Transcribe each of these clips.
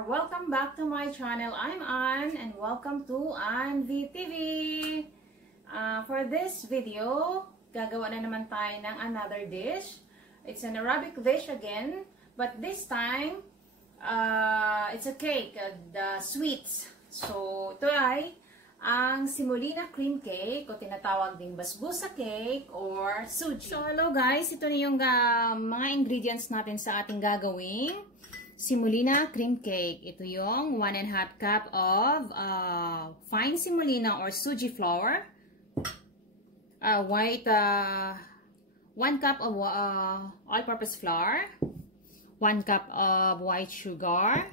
or welcome back to my channel. I'm Ann and welcome to Ann TV. For this video, gagawa na naman tayo ng another dish. It's an Arabic dish again, but this time it's a cake, the sweets. So ito ay ang Semolina cream cake o tinatawag ding basbousa cake or sooji. So hello guys, ito na yung mga ingredients natin sa ating gagawing Semolina cream cake. Ito yung 1½ cup of fine semolina or sooji flour, 1 cup of all-purpose flour, 1 cup of white sugar,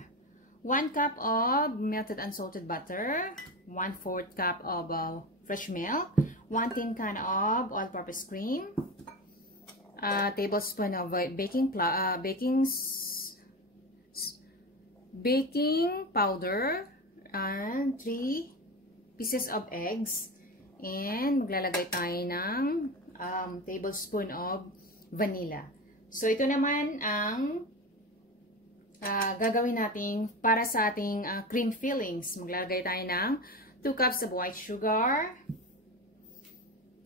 1 cup of melted unsalted butter, 1/4 cup of fresh milk, 1 tin can of all-purpose cream, a tablespoon of baking powder, and 3 pieces of eggs. And maglalagay tayo ng tablespoon of vanilla. So ito naman ang gagawin natin para sa ating cream fillings. Maglalagay tayo ng 2 cups of white sugar,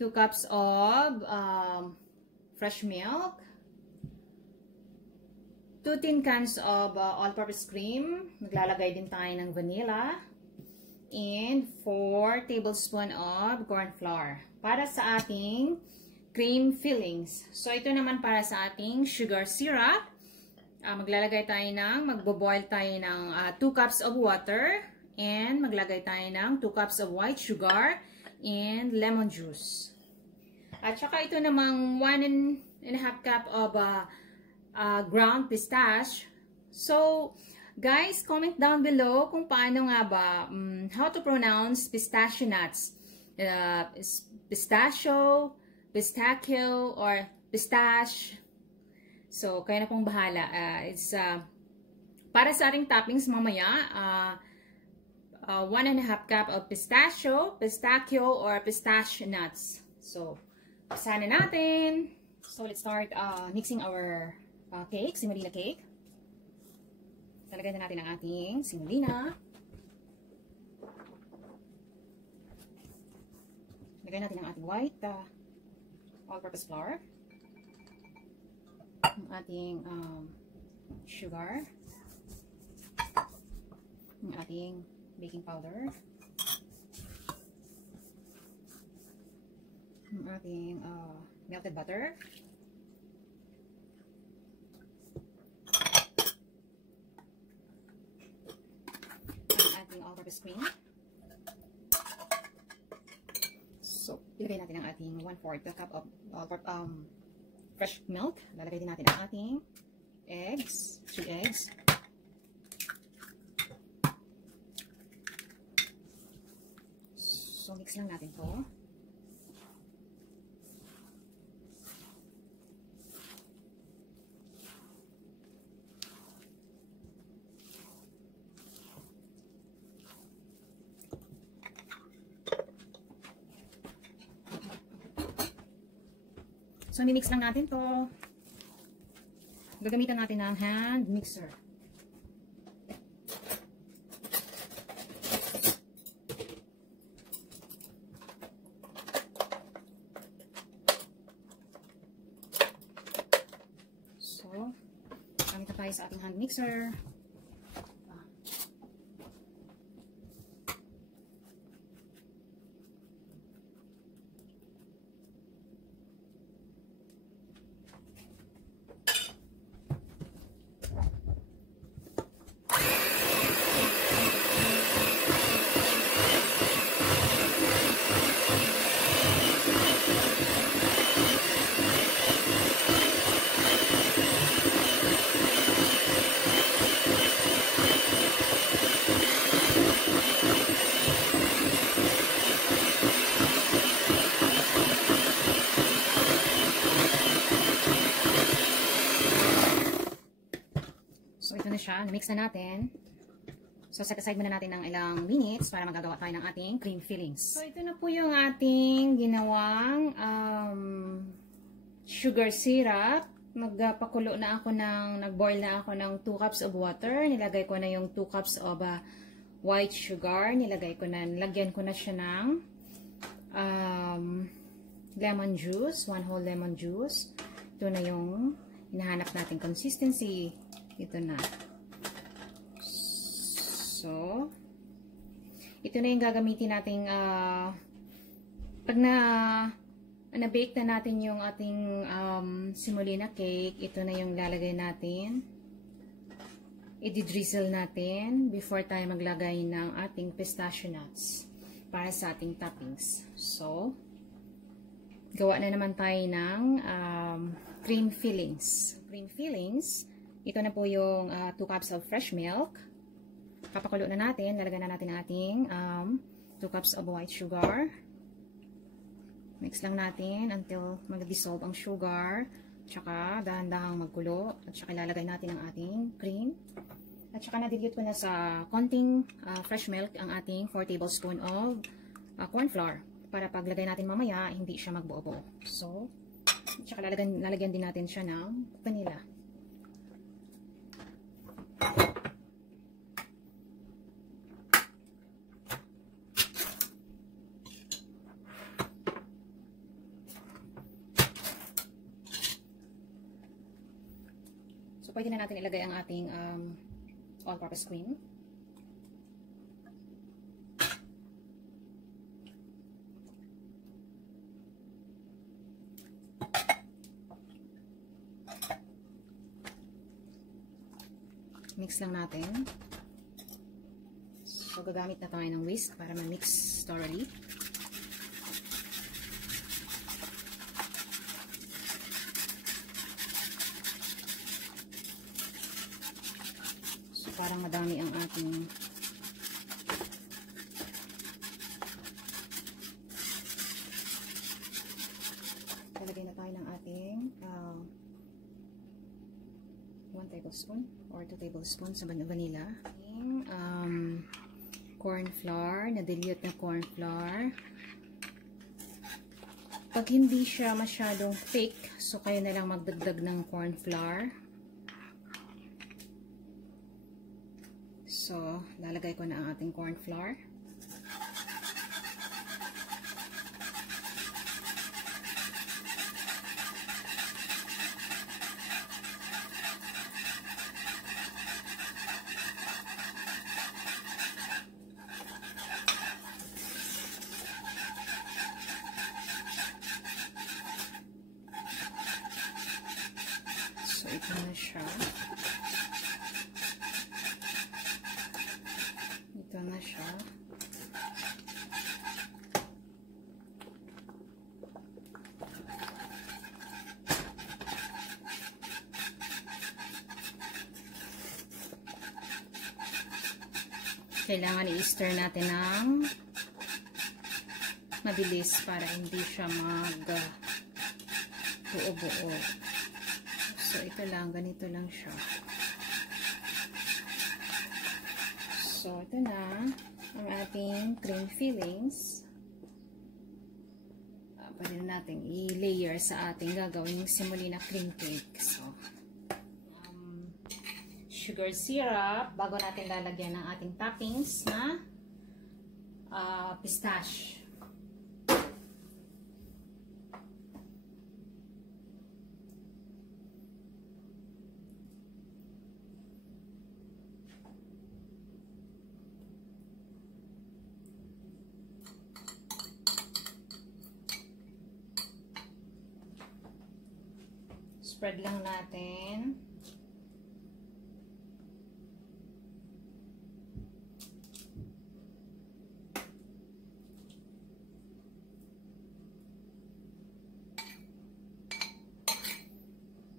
2 cups of fresh milk, 2 tin cans of all-purpose cream. Maglalagay din tayo ng vanilla, and 4 tablespoons of corn flour para sa ating cream fillings. So ito naman para sa ating sugar syrup. Maglalagay tayo magbo-boil tayo ng 2 cups of water, and maglagay tayo ng 2 cups of white sugar and lemon juice. At saka ito namang 1½ cup of ground pistache. So guys, comment down below kung paano nga ba how to pronounce pistachio nuts. Pistachio, pistachio, or pistache. So, kayo na pong bahala. It's para sa ating toppings mamaya, 1½ cup of pistachio, or pistache nuts. So, umpisa na natin. So, let's start mixing our cake, semolina cake. Talagay na natin ang ating semolina. Lagay natin ang ating white all-purpose flour. Ang ating sugar, ang ating baking powder, ang ating melted butter, ang ating all-purpose cream. So, ilagay natin ang ating 1/4 cup of fresh milk. Lalagay din natin ang ating eggs, 3 eggs. So, mix lang natin to. So, mimix lang natin to. Gagamitan natin ng hand mixer. So, gamit na tayo sa ating hand mixer. So, ito na siya. Na-mix na natin. So, set aside muna natin ng ilang minutes para magagawa tayo ng ating cream fillings. So, ito na po yung ating ginawang sugar syrup nagboil na ako ng 2 cups of water. Nilagay ko na yung 2 cups of white sugar. Nilagyan ko na siya ng lemon juice, 1 whole lemon juice. Ito na yung hinahanap natin consistency. Ito na. So, ito na yung gagamitin nating pag na-bake na natin yung ating semolina cake, ito na yung lalagay natin. I-drizzle natin before tayo maglagay ng ating pistachio nuts para sa ating toppings. So, gawa na naman tayo ng cream fillings. Cream fillings, ito na po yung 2 cups of fresh milk. Papakulo na natin. Lalagyan na natin ang ating 2 cups of white sugar. Mix lang natin until mag-dissolve ang sugar. Tsaka dahan-dahang magkulo. At tsaka ilalagay natin ang ating cream. At tsaka na-dilute ko na sa konting fresh milk ang ating 4 tablespoon of corn flour. Para paglagay natin mamaya, hindi siya magbuo-buo. So, tsaka lalagyan din natin siya ng vanilla. So, pwede na natin ilagay ang ating all-purpose cream. Mix lang natin. So, gagamit na tayo ng whisk para ma-mix thoroughly. Parang madami ang ating lalagay na tayo ng ating 1 tablespoon or 2 tablespoons sa vanilla. Corn flour, na-dilute na corn flour. Pag hindi siya masyadong thick, so kayo na lang magdagdag ng corn flour. So, lalagay ko na ang ating corn flour. So, ito na siya. Ito na siya. Kailangan i-stir natin ng mabilis para hindi siya mag-buo-buo. So, ito lang. Ganito lang siya. So, ito na ang ating cream fillings. Pwede na natin i-layer sa ating gagawing semolina cream cake. So, sugar syrup bago natin lalagyan ng ating toppings na pistache. Spread lang natin.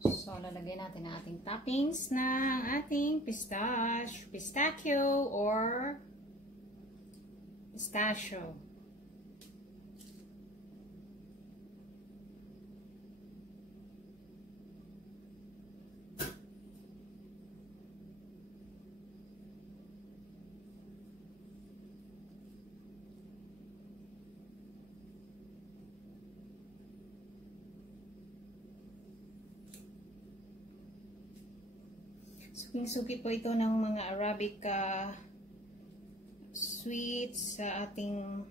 So, lalagay natin ang ating toppings ng ating pistachio or pistachio. Suking-suki po ito ng mga Arabic sweets sa ating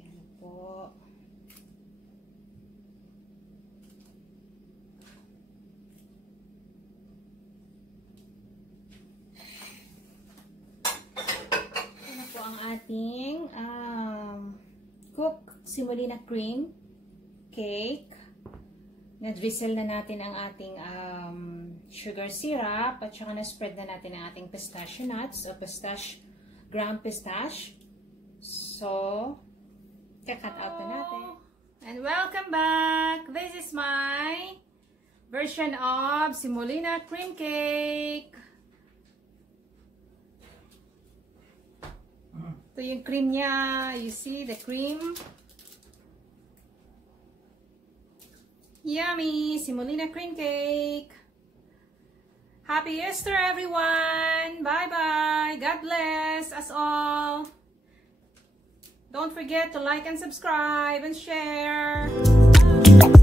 yan po. Ano po ang ating cook semolina cream cake. Na-drizzle na natin ang ating sugar syrup at saka na-spread na natin ang ating pistachio nuts o ground pistache. So, kakat out na natin. And welcome back! This is my version of semolina cream cake. Ito yung cream niya. You see the cream? Yummy! Semolina cream cake! Happy Easter, everyone! Bye-bye! God bless us all! Don't forget to like and subscribe and share! Bye.